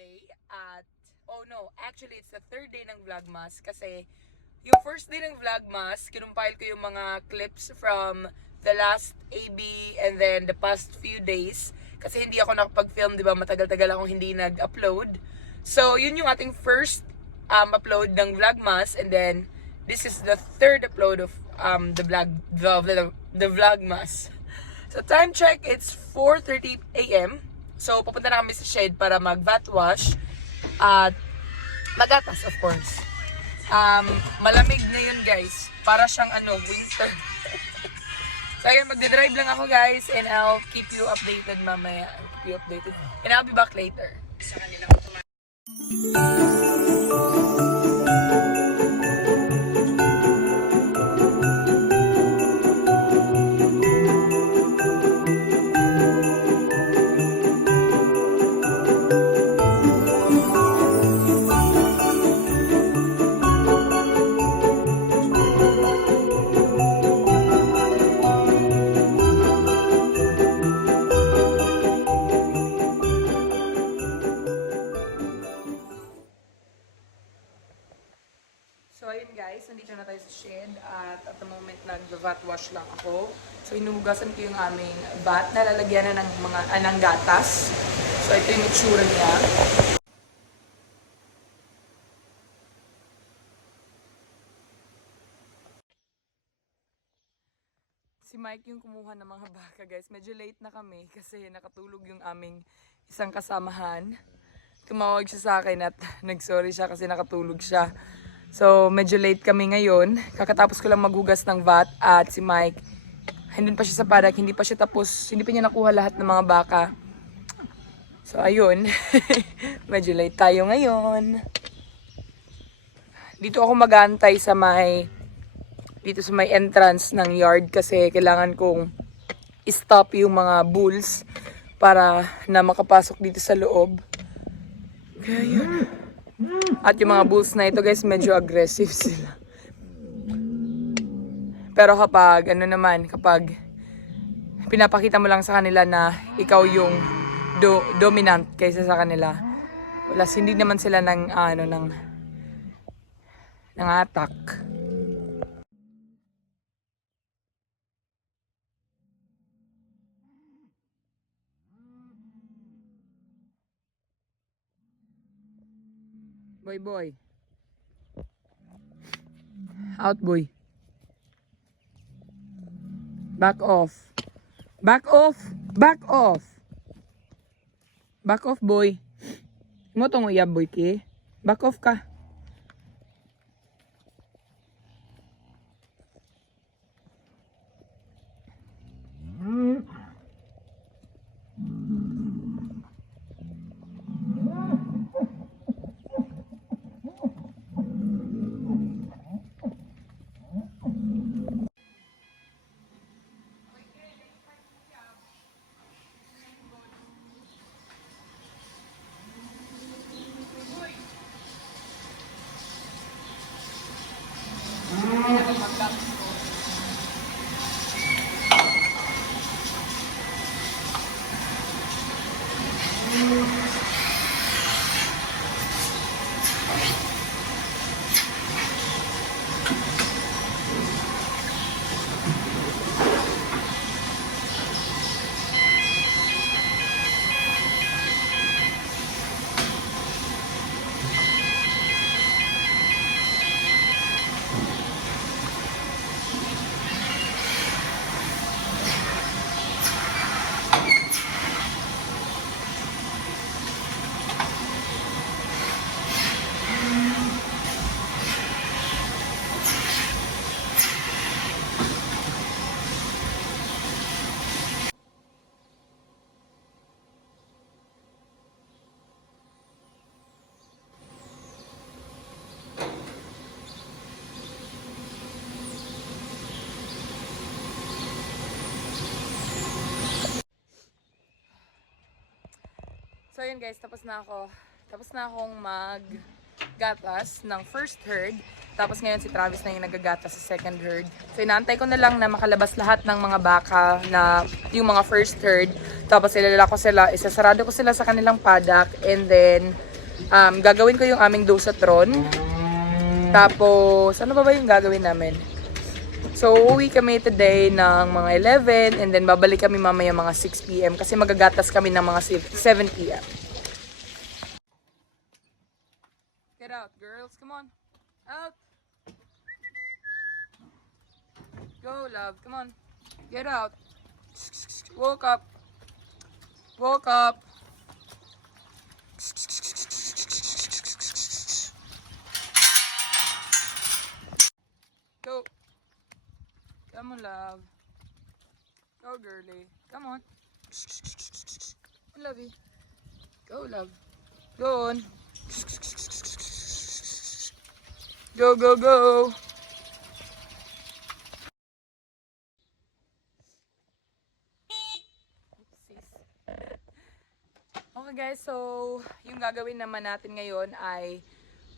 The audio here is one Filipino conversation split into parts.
today at, oh no, actually it's the third day ng Vlogmas kasi yung first day ng Vlogmas, kinumpile ko yung mga clips from the last AB and then the past few days kasi hindi ako nakapag-film, di ba? Matagal-tagal akong hindi nag-upload. So, yun yung ating first upload ng Vlogmas and then this is the third upload of the Vlogmas. So, time check, it's 4:30 a.m. So, pupunta na kami sa shade para mag-vat wash at magatas, of course. Malamig ngayon, guys. Para siyang winter. So, ayun, magdadrive lang ako, guys. And I'll keep you updated mamaya. And I'll be back later. Sa kanilang automatic. So, ayun guys, nandito na tayo sa shed at the moment nag-vat wash lang ako. So, inuhugasan ko yung aming vat na lalagyan na ng mga anang gatas. So, ito yung itsura niya. Si Mike yung kumuha ng mga baka guys. Medyo late na kami kasi nakatulog yung aming isang kasamahan. Tumawag siya sa akin at nag-sorry siya kasi nakatulog siya. So, medyo late kami ngayon. Kakatapos ko lang maghugas ng vat at si Mike, hindi pa siya sa padak, hindi pa siya tapos, hindi pa niya nakuha lahat ng mga baka. So, ayun. Medyo late tayo ngayon. Dito ako mag-aantay sa dito sa may entrance ng yard kasi kailangan kong i-stop yung mga bulls para na makapasok dito sa loob. Kaya yun. At yung mga bulls na ito guys, medyo aggressive sila. Pero kapag, kapag pinapakita mo lang sa kanila na ikaw yung dominant kaysa sa kanila, wala, hindi naman sila ng attack. Boy. Out, boy. Back off. Back off, boy. Mo tong uyab, boy, ki. Back off ka. So yun guys, tapos na akong maggatas ng first herd. Tapos ngayon si Travis na yung nagagatas sa second herd. So inaantay ko na lang na makalabas lahat ng mga baka na yung mga first herd. Tapos ilalala ko sila, isasarado ko sila sa kanilang paddock and then Gagawin ko yung aming dosatron. Tapos, ano ba yung gagawin namin? So, uuwi kami today ng mga 11 and then babalik kami mamaya mga 6 p.m. kasi magagatas kami ng mga 7 p.m. Get out, girls. Come on. Out. Go, love. Come on. Get out. Woke up. Woke up. Go. Come on, love. Go, girly. Come on. I love you. Go, love. Go on. Go, go, go. Okay guys, so yung gagawin naman natin ngayon ay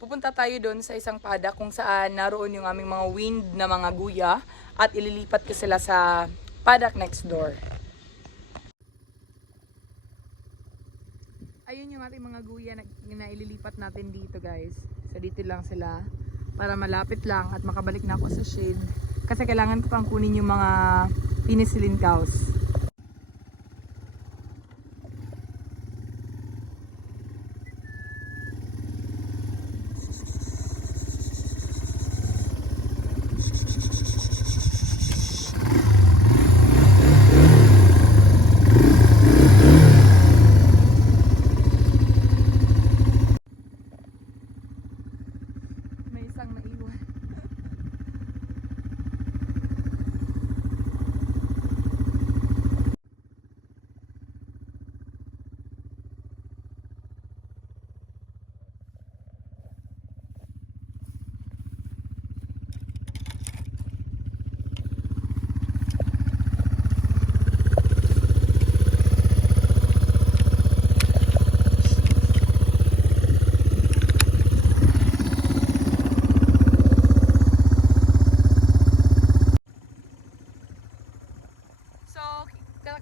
pupunta tayo doon sa isang paddock kung saan naroon yung aming mga wind na mga guya at ililipat ko sila sa paddock next door. Ayun yung ating mga guya na ililipat natin dito guys. So dito lang sila para malapit lang at makabalik na ako sa shade. Kasi kailangan ko pang kunin yung mga penicillin cows. May isang naiwan.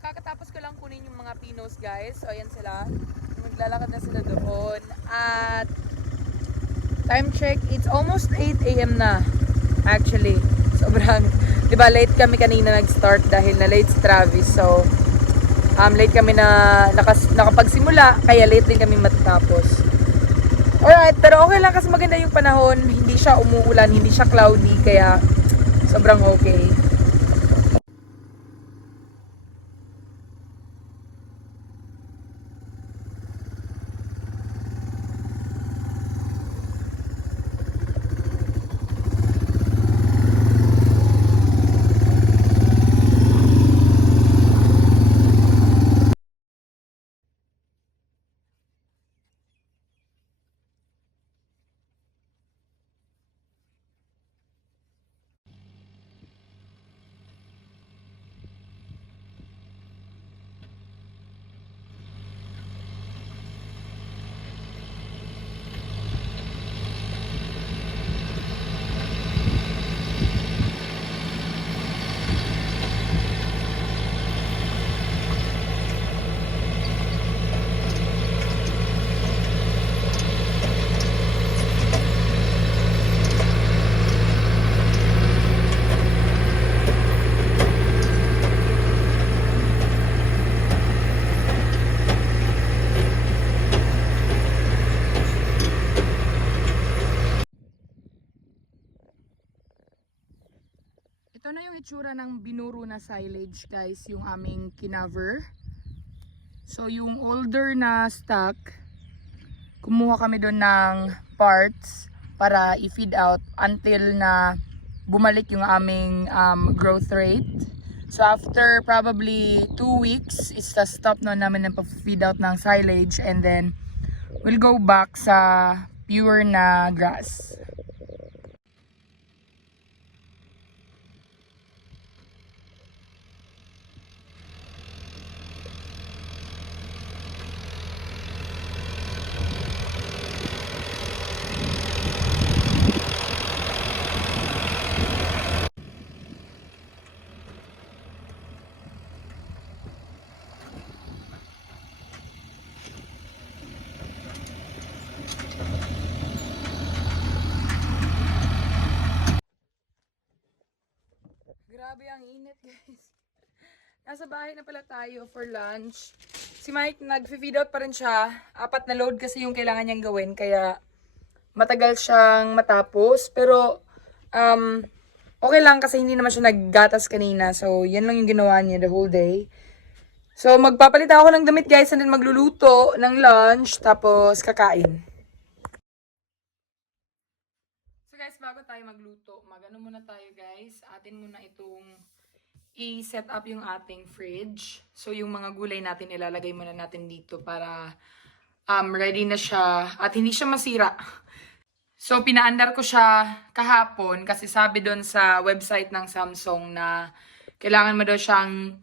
Kakatapos ko lang kunin yung mga pinos guys. So ayan sila. Maglalakad na sila doon. At time check, it's almost 8 a.m. na. Actually. Sobrang, di ba late kami kanina nag-start dahil na late si Travis. So, late kami na nakapagsimula. Kaya late din kami matatapos. Alright, pero okay lang kasi maganda yung panahon. Hindi siya umuulan, hindi siya cloudy. Kaya sobrang okay. Ito na yung itsura ng binuro na silage guys, yung aming kinaver. So yung older na stock, kumuha kami doon ng parts para i-feed out until na bumalik yung aming growth rate. So after probably 2 weeks, is the stop na namin ng pa-feed out ng silage and then we'll go back sa pure na grass. Grabe ang init, guys. Nasa bahay na pala tayo for lunch. Si Mike, nag-feed out pa rin siya. 4 na load kasi yung kailangan niyang gawin. Kaya matagal siyang matapos. Pero, okay lang kasi hindi naman siya naggatas kanina. So, yan lang yung ginawa niya the whole day. So, magpapalit ako ng damit, guys. And then magluluto ng lunch. Tapos, kakain. So, guys, bago tayo magluto, magano muna tayo, guys. Atin muna itong i-set up yung ating fridge. So, yung mga gulay natin, ilalagay muna natin dito para ready na siya at hindi siya masira. So, pinaandar ko siya kahapon kasi sabi doon sa website ng Samsung na kailangan mo daw siyang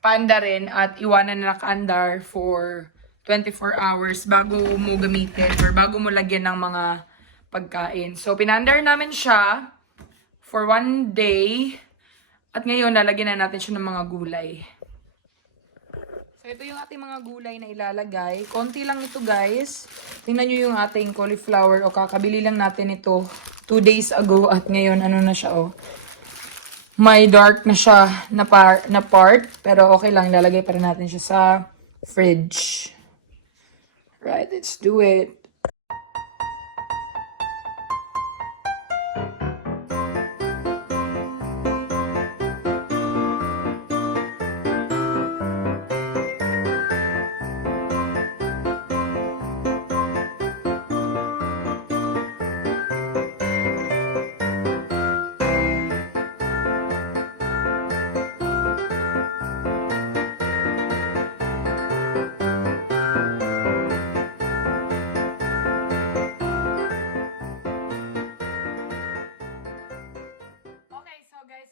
paandarin at iwanan na nakaandar for 24 hours bago mo gamitin or bago mo lagyan ng mga pagkain. So, pinaandar namin siya for 1 day. At ngayon, lalagyan na natin siya ng mga gulay. So, ito yung ating mga gulay na ilalagay. Konti lang ito, guys. Tingnan nyo yung ating cauliflower. O, kakabili lang natin ito 2 days ago. At ngayon, ano na siya, oh. May dark na siya na part. Pero okay lang, ilalagay pa rin natin siya sa fridge. Right, let's do it.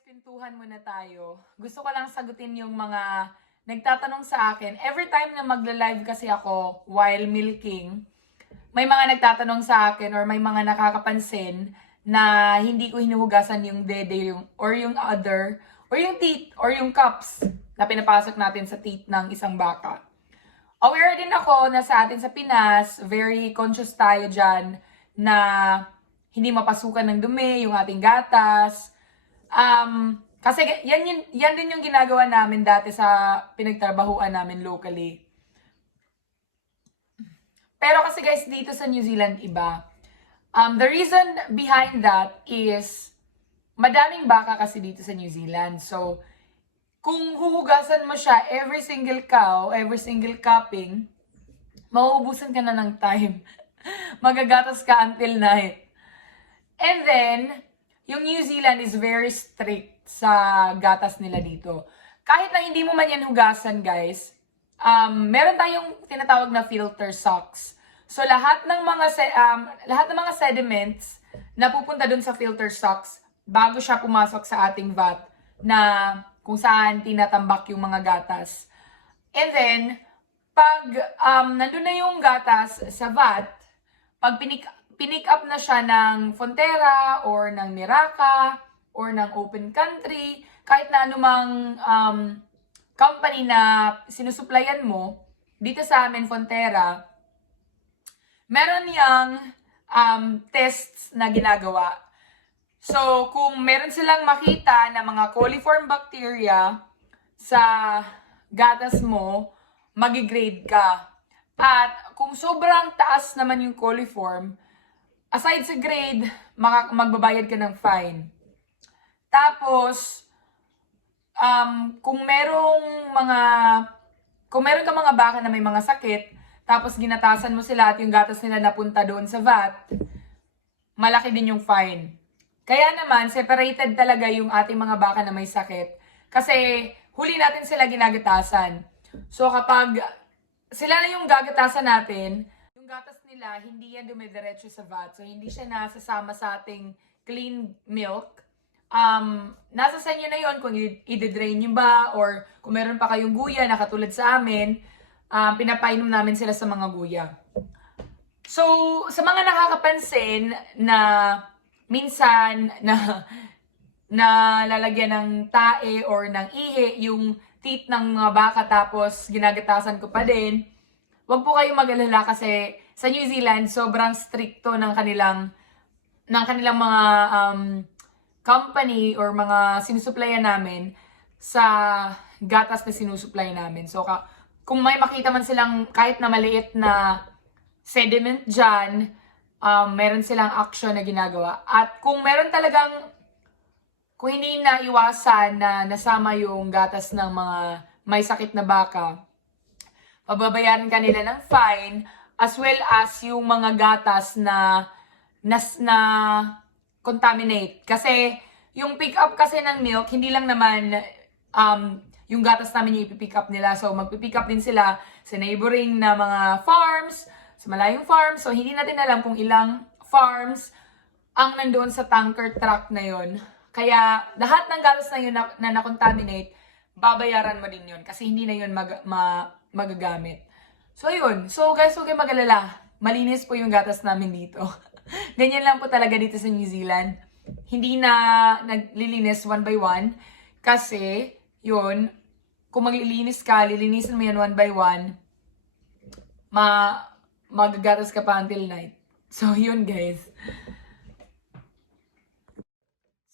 Kwentuhan muna tayo. Gusto ko lang sagutin yung mga nagtatanong sa akin. Every time na magla-live kasi ako while milking, may mga nagtatanong sa akin or may mga nakakapansin na hindi ko hinuhugasan yung dede or yung other or yung teat or yung cups na pinapasok natin sa teat ng isang baka. Aware din ako na sa atin sa Pinas, very conscious tayo dyan na hindi mapasukan ng dumi yung ating gatas. Kasi yan din yung ginagawa namin dati sa pinagtrabahuan namin locally. Pero kasi guys, dito sa New Zealand iba. The reason behind that is madaming baka kasi dito sa New Zealand. So, kung huhugasan mo siya every single cow, every single cupping, mauubusan ka na ng time. Magagatas ka until night. And then, yung New Zealand is very strict sa gatas nila dito. Kahit na hindi mo man yan hugasan, guys, meron tayong tinatawag na filter socks. So lahat ng mga sediments na pupunta dun sa filter socks bago siya pumasok sa ating vat na kung saan tinatambak yung mga gatas. And then, pag nandun na yung gatas sa vat, pag pinick up na siya ng Fonterra or ng Miraca or ng Open Country, kahit na anumang company na sinusuplayan mo, dito sa amin, Fonterra, meron yung tests na ginagawa. So, kung meron silang makita na mga coliform bacteria sa gatas mo, magigrade ka. At kung sobrang taas naman yung coliform, aside sa grade, magbabayad ka ng fine. Tapos, kung meron ka mga baka na may mga sakit, tapos ginatasan mo sila at yung gatas nila napunta doon sa vat, malaki din yung fine. Kaya naman, separated talaga yung ating mga baka na may sakit. Kasi huli natin sila ginagatasan. So kapag sila na yung gagatasan natin, yung gatas nila, hindi yan dumidiretso sa vat. So hindi siya nasasama sa ating clean milk. Nasa sa inyo na yon kung i-drain nyo ba or kung meron pa kayong guya na katulad sa amin, pinapainom namin sila sa mga guya. So, sa mga nakakapansin na minsan na lalagyan ng tae or ng ihi yung teat ng mga baka tapos ginagatasan ko pa din, wag po kayong mag-alala kasi sa New Zealand sobrang stricto ng kanilang mga company or mga sinusuplayan namin sa gatas na sinusupply namin. So, kung may makita man silang kahit na maliit na sediment dyan, meron silang action na ginagawa. At kung meron talagang, kung hindi na iwasan na nasama yung gatas ng mga may sakit na baka, pababayaran kanila ng fine, as well as yung mga gatas na contaminate. Kasi yung pick up kasi ng milk, hindi lang naman yung gatas namin yung ipipick up nila. So magpipick up din sila sa neighboring na mga farms, sa malayong farms. So hindi natin alam kung ilang farms ang nandoon sa tanker truck na yon. Kaya lahat ng gatas na yun na na-contaminate, babayaran mo din yun kasi hindi na yun magagamit. So yun. So guys, huwag kayong mag-alala. Malinis po yung gatas namin dito. Ganyan lang po talaga dito sa New Zealand. Hindi na naglilinis one by one. Kasi, yun, kung maglilinis ka, lilinisin mo yan one by one, magagatas ka pa until night. So, yun guys.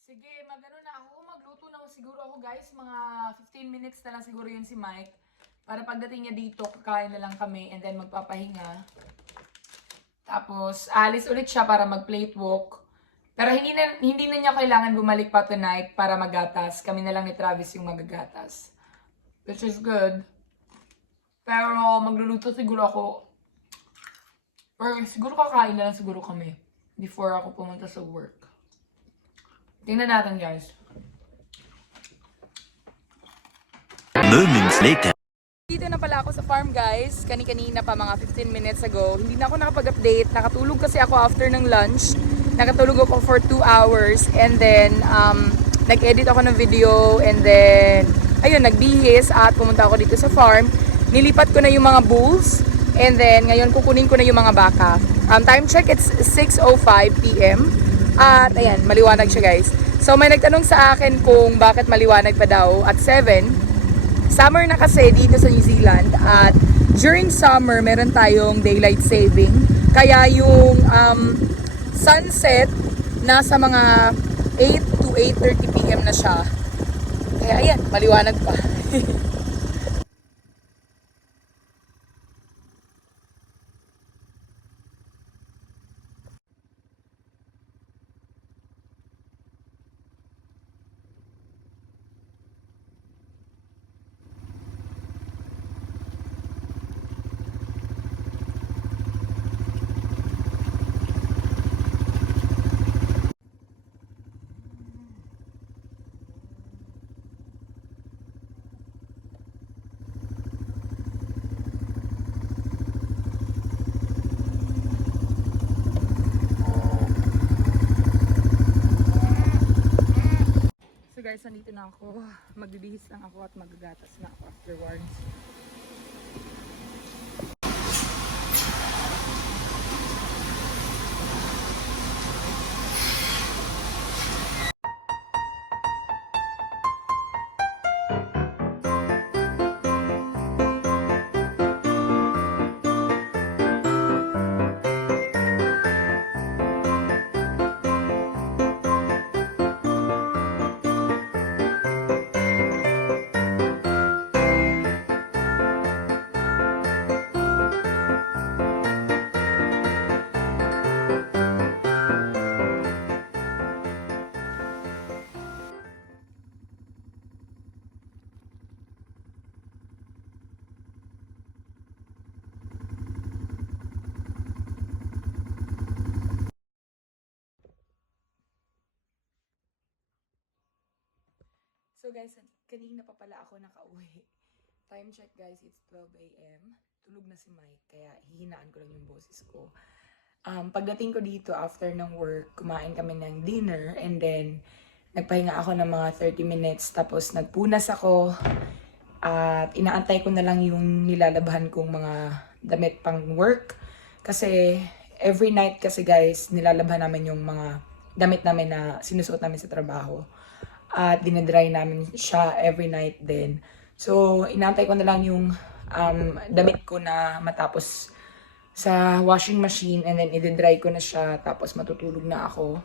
Sige, magano na ako. Magluto na ako siguro ako guys. Mga 15 minutes na lang siguro yun si Mike. Para pagdating niya dito, kakain na lang kami and then magpapahinga. Tapos, alis ulit siya para mag-plate walk. Pero hindi na niya kailangan bumalik pa tonight para magatas. Kami na lang ni Travis yung magagatas. Which is good. Pero magluluto siguro ako. Or siguro kakain na lang siguro kami. Before ako pumunta sa work. Tingnan natin guys. Moments later. Dito na pala ako sa farm guys. Kani-kanina pa mga 15 minutes ago. Hindi na ako nakapag-update. Nakatulog kasi ako after ng lunch. Nakatulog ako for 2 hours. And then, nag-edit ako ng video. And then, ayun, nagbihis at pumunta ako dito sa farm. Nilipat ko na yung mga bulls. And then, ngayon kukunin ko na yung mga baka. Time check, it's 6:05 p.m. At ayan, maliwanag siya guys. So, may nagtanong sa akin kung bakit maliwanag pa daw at 7. Summer na kasi dito sa New Zealand at during summer meron tayong daylight saving. Kaya yung sunset nasa mga 8 to 8:30 p.m. na siya. Kaya ayan, maliwanag pa. Guys, nandito na ako. Magbibihis lang ako at magagatas na ako afterwards. So guys, kanina pa pala ako nakauwi. Time check guys, it's 12 a.m. Tulog na si Mike, kaya hihinaan ko lang yung boses ko. Pagdating ko dito after ng work, kumain kami ng dinner and then nagpahinga ako ng mga 30 minutes tapos nagpunas ako at inaantay ko na lang yung nilalabahan kong mga damit pang work. Kasi every night kasi guys, nilalabhan namin yung mga damit namin na sinusuot namin sa trabaho. At dinadry namin siya every night din. So, inaantay ko na lang yung damit ko na matapos sa washing machine and then i-dry ko na siya tapos matutulog na ako.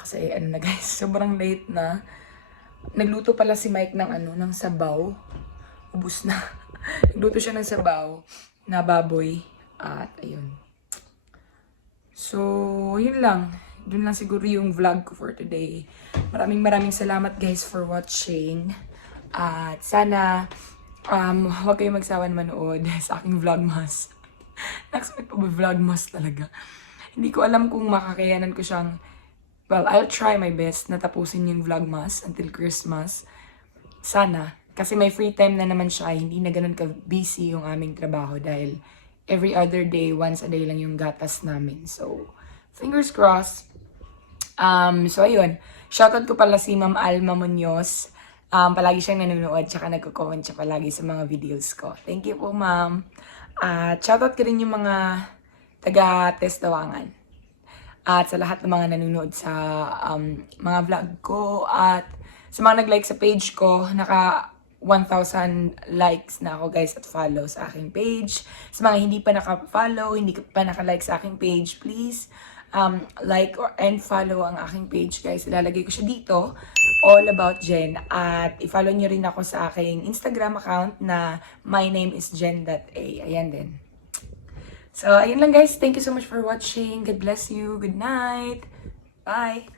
Kasi ano na guys, sobrang late na. Nagluto pala si Mike ng ng sabaw. Ubus na. Nagluto siya ng sabaw na baboy. At ayun. So, yun lang. Dun lang siguro yung vlog ko for today. Maraming salamat guys for watching. At sana huwag kayong magsawa na manood sa aking vlogmas. Na-expect ko ba vlogmas talaga? Hindi ko alam kung makakayanan ko siyang. Well, I'll try my best na tapusin yung vlogmas until Christmas. Sana. Kasi may free time na naman siya. Hindi na ganun ka-busy yung aming trabaho dahil every other day, once a day lang yung gatas namin. So, fingers crossed. So, ayun. Shoutout ko pala si Ma'am Alma Munoz. Palagi siyang nanonood tsaka nagko-comment siya palagi sa mga videos ko. Thank you po, ma'am. At shoutout ko rin yung mga taga-Testawangan. At sa lahat ng mga nanonood sa mga vlog ko. At sa mga nag-like sa page ko, naka 1,000 likes na ako guys at follow sa aking page. Sa mga hindi pa naka-follow, hindi pa naka-like sa aking page, please like and follow ang aking page guys. Ilalagay ko siya dito, All About Jen. At i-follow nyo rin ako sa aking Instagram account na my name is jen.a. Ayan din. So, ayun lang guys. Thank you so much for watching. God bless you. Good night. Bye.